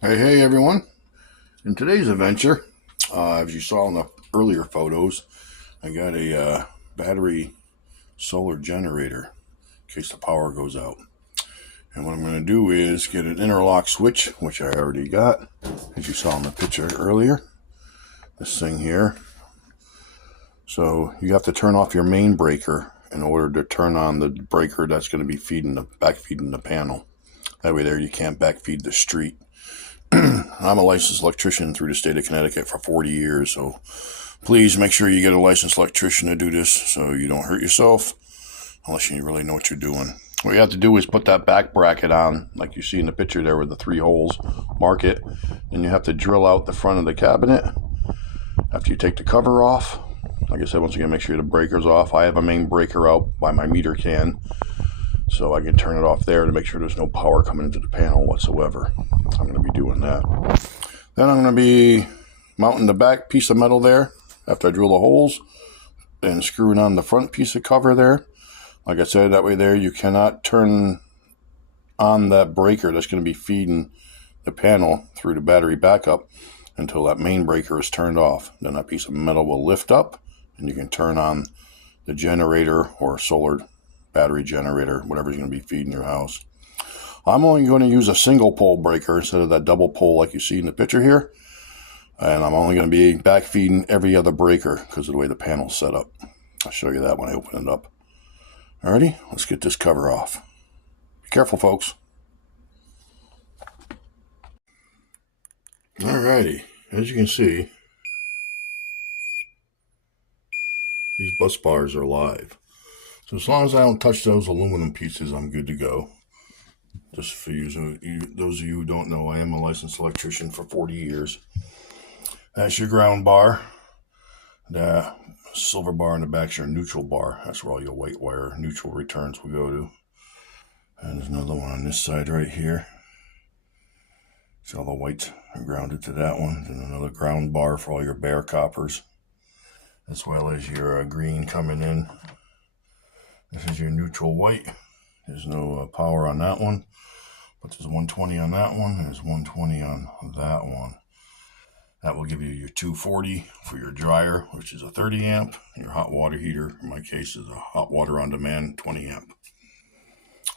Hey everyone. In today's adventure, as you saw in the earlier photos, I got a battery solar generator in case the power goes out. And what I'm going to do is get an interlock switch, which I already got, as you saw in the picture earlier. This thing here. So you have to turn off your main breaker in order to turn on the breaker that's going to be backfeeding the panel. That way there you can't backfeed the street. I'm a licensed electrician through the state of Connecticut for 40 years, so please make sure you get a licensed electrician to do this so you don't hurt yourself, unless you really know what you're doing. What you have to do is put that back bracket on, like you see in the picture there with the 3 holes, mark it, and you have to drill out the front of the cabinet after you take the cover off. Like I said, once again, make sure the breaker's off. I have a main breaker out by my meter can, so I can turn it off there to make sure there's no power coming into the panel whatsoever. I'm going to be doing that. Then I'm going to be mounting the back piece of metal there after I drill the holes and screwing on the front piece of cover there. Like I said, that way there you cannot turn on that breaker that's going to be feeding the panel through the battery backup until that main breaker is turned off. Then that piece of metal will lift up and you can turn on the generator or solar battery generator, whatever's going to be feeding your house. I'm only going to use a single pole breaker instead of that double pole like you see in the picture here. And I'm only going to be backfeeding every other breaker because of the way the panel's set up. I'll show you that when I open it up. Alrighty, let's get this cover off. Be careful, folks. Alrighty, as you can see, these bus bars are live. So as long as I don't touch those aluminum pieces, I'm good to go. Just for those of you who don't know, I am a licensed electrician for 40 years. That's your ground bar. The silver bar in the back is your neutral bar. That's where all your white wire neutral returns will go to. And there's another one on this side right here. So all the whites are grounded to that one. Then another ground bar for all your bare coppers, as well as your green coming in. This is your neutral white. There's no power on that one, but there's 120 on that one. There's 120 on that one. That will give you your 240 for your dryer, which is a 30 amp. And your hot water heater, in my case, is a hot water on demand 20 amp.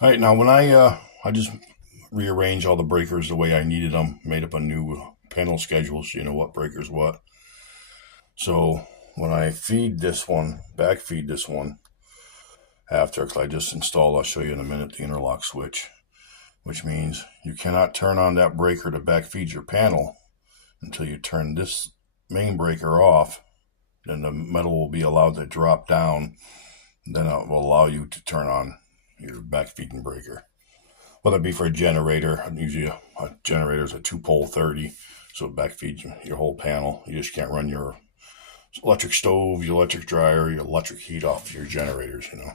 All right, now when I just rearrange all the breakers the way I needed them, made up a new panel schedule so you know what breakers what. So when I feed this one, backfeed this one, after, because I just installed, I'll show you in a minute, the interlock switch, which means you cannot turn on that breaker to backfeed your panel until you turn this main breaker off. Then the metal will be allowed to drop down. Then it will allow you to turn on your backfeeding breaker. Whether it be for a generator, usually a generator is a 2-pole 30, so it backfeeds your whole panel. You just can't run your electric stove, your electric dryer, your electric heat off your generators, you know.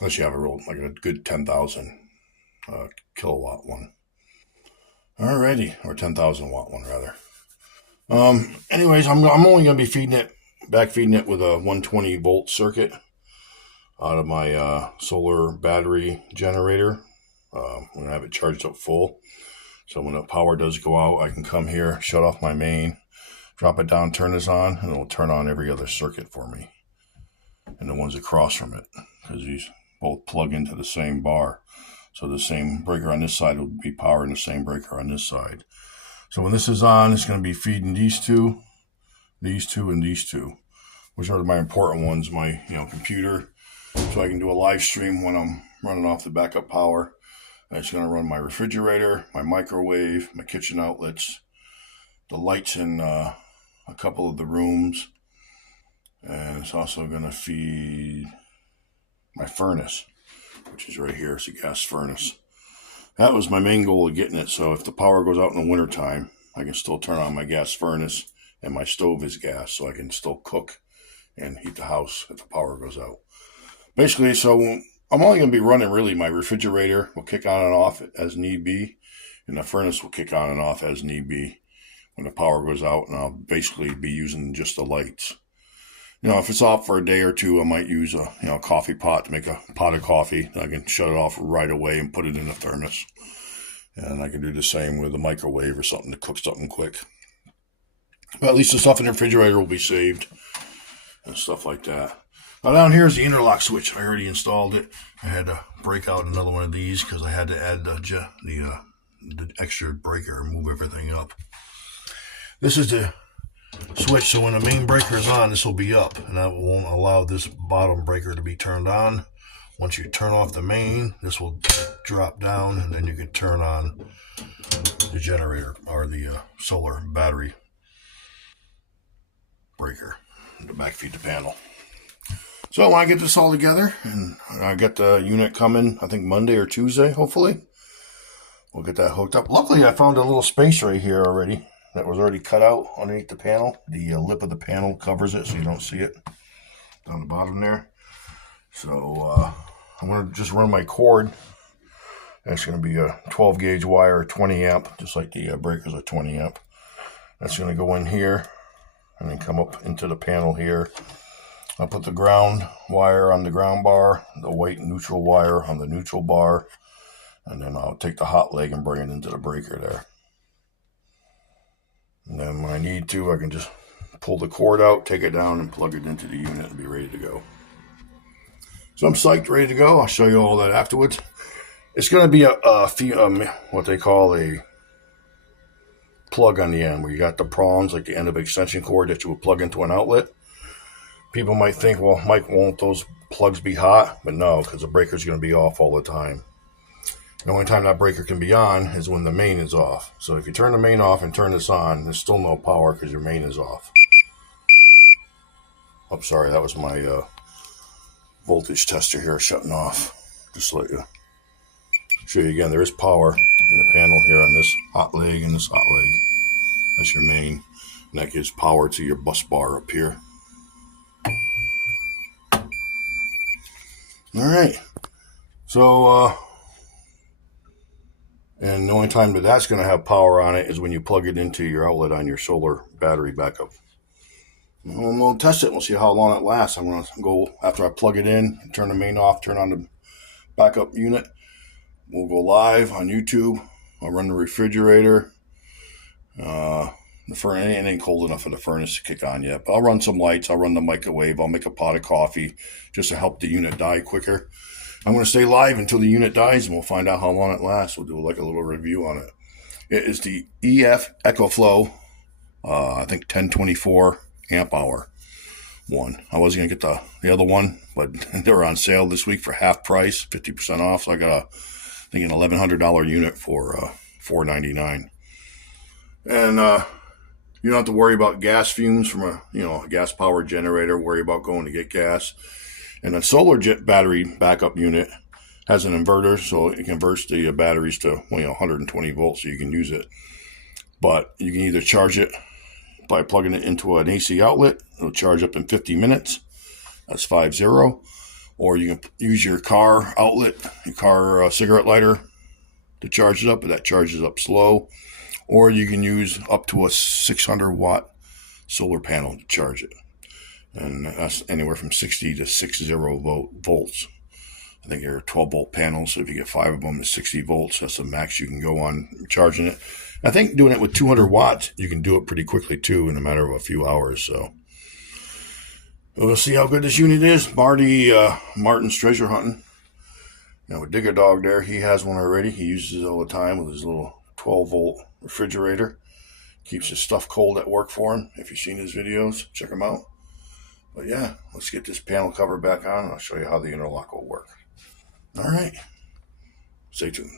Unless you have a good 10,000 kilowatt one. Alrighty, or 10,000 watt one rather. Anyways, I'm only going to be backfeeding it with a 120 volt circuit out of my solar battery generator. I'm going to have it charged up full. So when the power does go out, I can come here, shut off my main, drop it down, turn this on, and it'll turn on every other circuit for me. And the ones across from it, because these both plug into the same bar. So the same breaker on this side will be powering the same breaker on this side. So when this is on, it's going to be feeding these two, and these two, which are my important ones, my computer, so I can do a live stream when I'm running off the backup power. And it's going to run my refrigerator, my microwave, my kitchen outlets, the lights in a couple of the rooms, and it's also going to feed my furnace, which is right here. It's a gas furnace. That was my main goal of getting it, so if the power goes out in the wintertime, I can still turn on my gas furnace, and my stove is gas, so I can still cook and heat the house if the power goes out. Basically, so I'm only going to be running, really, my refrigerator will kick on and off as need be, and the furnace will kick on and off as need be when the power goes out, and I'll basically be using just the lights. If it's off for a day or two, I might use a coffee pot to make a pot of coffee. I can shut it off right away and put it in the thermos. And I can do the same with a microwave or something to cook something quick. But at least the stuff in the refrigerator will be saved and stuff like that. Now down here is the interlock switch. I already installed it. I had to break out another one of these because I had to add the extra breaker and move everything up. This is the switch, so when the main breaker is on, this will be up, and that won't allow this bottom breaker to be turned on. Once you turn off the main, this will drop down, and then you can turn on the generator or the solar battery breaker to backfeed the panel. So when I get this all together, and I get the unit coming, I think Monday or Tuesday, hopefully, we'll get that hooked up. Luckily, I found a little space right here already that was already cut out underneath the panel. The lip of the panel covers it so you don't see it down the bottom there. So I'm going to just run my cord. That's going to be a 12 gauge wire, 20 amp, just like the breakers are 20 amp. That's going to go in here and then come up into the panel here. I'll put the ground wire on the ground bar, the white neutral wire on the neutral bar, and then I'll take the hot leg and bring it into the breaker there. And then when I need to, I can just pull the cord out, take it down, and plug it into the unit and be ready to go. So I'm psyched, ready to go. I'll show you all that afterwards. It's going to be what they call a plug on the end, where you got the prongs, like the end of an extension cord that you would plug into an outlet. People might think, well, Mike, won't those plugs be hot? But no, because the breaker's going to be off all the time. The only time that breaker can be on is when the main is off. So if you turn the main off and turn this on, there's still no power because your main is off. Oh, sorry, that was my voltage tester here shutting off. Just to let you show you again, there is power in the panel here on this hot leg and this hot leg. That's your main, and that gives power to your bus bar up here. All right, so and the only time that that's going to have power on it is when you plug it into your outlet on your solar battery backup. We'll test it and we'll see how long it lasts. I'm going to go, after I plug it in, turn the main off, turn on the backup unit. We'll go live on YouTube. I'll run the refrigerator. The furnace, it ain't cold enough for the furnace to kick on yet, but I'll run some lights. I'll run the microwave. I'll make a pot of coffee just to help the unit die quicker. I'm going to stay live until the unit dies, and we'll find out how long it lasts. We'll do like a little review on it. It is the EF EcoFlow, I think 1024 amp hour one. I was going to get the other one, but they were on sale this week for half price, 50% off. So I got an $1,100 unit for $499. And you don't have to worry about gas fumes from a gas powered generator. Worry about going to get gas. And a solar jet battery backup unit has an inverter, so it converts the batteries to 120 volts, so you can use it. But you can either charge it by plugging it into an AC outlet. It'll charge up in 50 minutes. That's 50. Or you can use your car outlet, your car cigarette lighter to charge it up, but that charges up slow. Or you can use up to a 600 watt solar panel to charge it. And that's anywhere from 60 to 60 volts. I think they're 12-volt panels, so if you get 5 of them, it's 60 volts. That's the max you can go on charging it. I think doing it with 200 watts, you can do it pretty quickly too in a matter of a few hours. So we'll see how good this unit is. Martin's treasure hunting. A digger dog there, he has one already. He uses it all the time with his little 12-volt refrigerator. Keeps his stuff cold at work for him. If you've seen his videos, check them out. But yeah, let's get this panel cover back on, and I'll show you how the interlock will work. All right, stay tuned.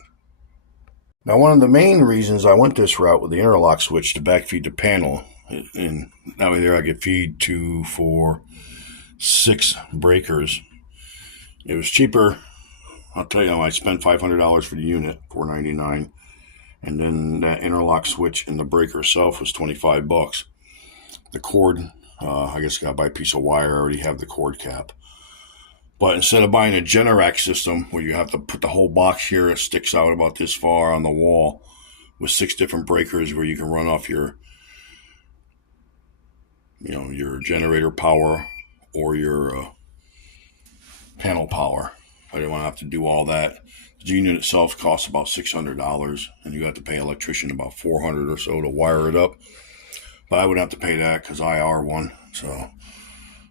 Now, one of the main reasons I went this route with the interlock switch to backfeed the panel, and that way there I get feed 2, 4, 6 breakers. It was cheaper. I'll tell you, I spent $500 for the unit, $499, and then that interlock switch and the breaker itself was $25. The cord, I guess I got to buy a piece of wire. I already have the cord cap. But instead of buying a Generac system where you have to put the whole box here, it sticks out about this far on the wall with 6 different breakers where you can run off your generator power or your panel power. I didn't want to have to do all that. The unit itself costs about $600, and you have to pay an electrician about $400 or so to wire it up. But I would have to pay that because I are one, so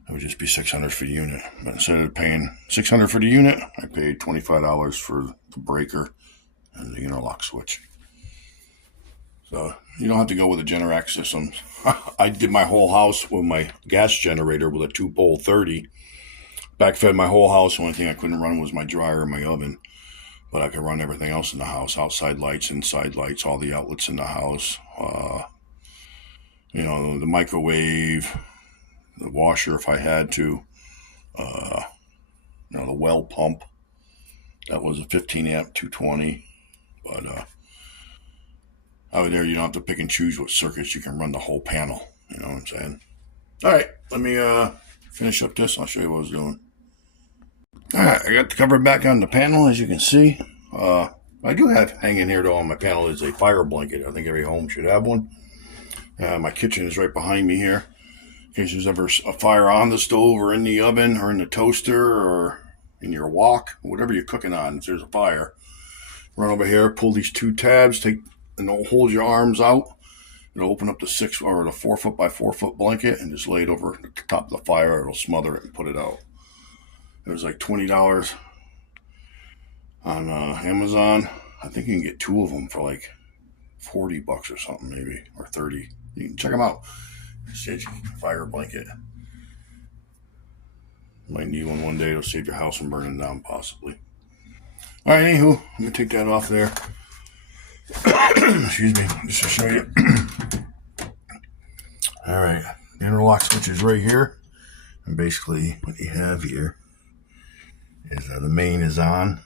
it would just be $600 for the unit. But instead of paying $600 for the unit, I paid $25 for the breaker and the interlock switch. So you don't have to go with a Generac system. I did my whole house with my gas generator with a 2-pole 30. Backfed my whole house. The only thing I couldn't run was my dryer and my oven. But I could run everything else in the house. Outside lights, inside lights, all the outlets in the house. The microwave, the washer if I had to. The well pump. That was a 15 amp 220. But out there you don't have to pick and choose what circuits. You can run the whole panel. You know what I'm saying? All right, let me finish up this. I'll show you what I was doing. All right, I got the cover back on the panel, as you can see. I do have hanging here, though, on my panel is a fire blanket. I think every home should have one. My kitchen is right behind me here. In case there's ever a fire on the stove or in the oven or in the toaster or in your wok, whatever you're cooking on, if there's a fire. Run over here, pull these 2 tabs, and it'll hold your arms out. It'll open up the 6 or the 4 foot by 4 foot blanket and just lay it over the top of the fire. It'll smother it and put it out. It was like $20 on Amazon. I think you can get 2 of them for like $40 or something, maybe, or $30. You can check them out. Fire blanket. Might need one day. It'll save your house from burning down, possibly. All right, anywho, I'm gonna take that off there. Excuse me, just to show you. All right, the interlock switch is right here, and basically what you have here is the main is on,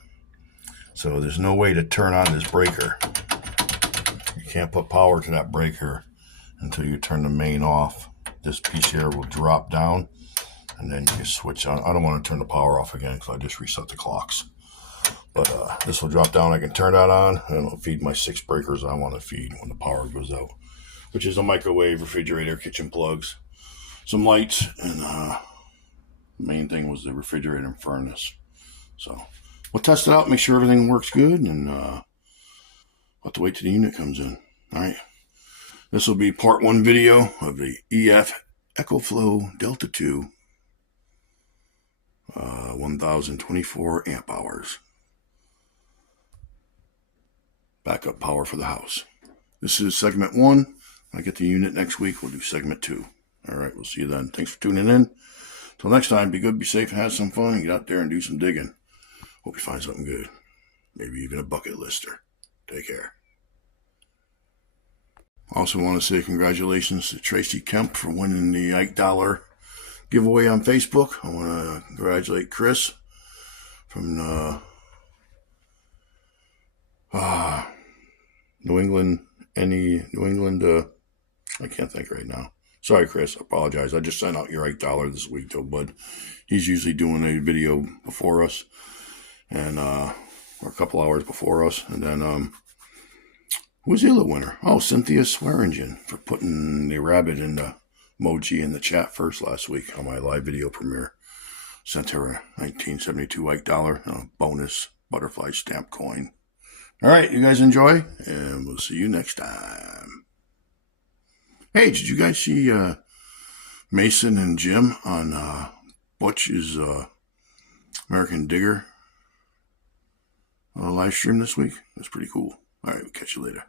so there's no way to turn on this breaker. You can't put power to that breaker until you turn the main off. This piece here will drop down, and then you switch on. I don't want to turn the power off again because I just reset the clocks. But this will drop down. I can turn that on, and it'll feed my 6 breakers I want to feed when the power goes out, which is a microwave, refrigerator, kitchen plugs, some lights, and the main thing was the refrigerator and furnace. So we'll test it out, make sure everything works good, and we'll have to wait till the unit comes in. All right. This will be part 1 video of the EF EcoFlow Delta 2 1024 amp hours. Backup power for the house. This is segment 1. I get the unit next week. We'll do segment 2. All right, we'll see you then. Thanks for tuning in. Till next time, be good, be safe, and have some fun, and get out there and do some digging. Hope you find something good. Maybe even a bucket lister. Take care. Also want to say congratulations to Tracy Kemp for winning the Ike Dollar giveaway on Facebook. I want to congratulate Chris from New England, I can't think right now. Sorry, Chris, I apologize. I just sent out your $8 this week, though, bud. He's usually doing a video before us, and or a couple hours before us. And then, who's the other winner? Oh, Cynthia Swearingen for putting the rabbit in the emoji in the chat first last week on my live video premiere. Sent her a 1972 Ike dollar and a bonus butterfly stamp coin. All right, you guys enjoy, and we'll see you next time. Hey, did you guys see Mason and Jim on Butch's American Digger live stream this week? That's pretty cool. All right, we'll catch you later.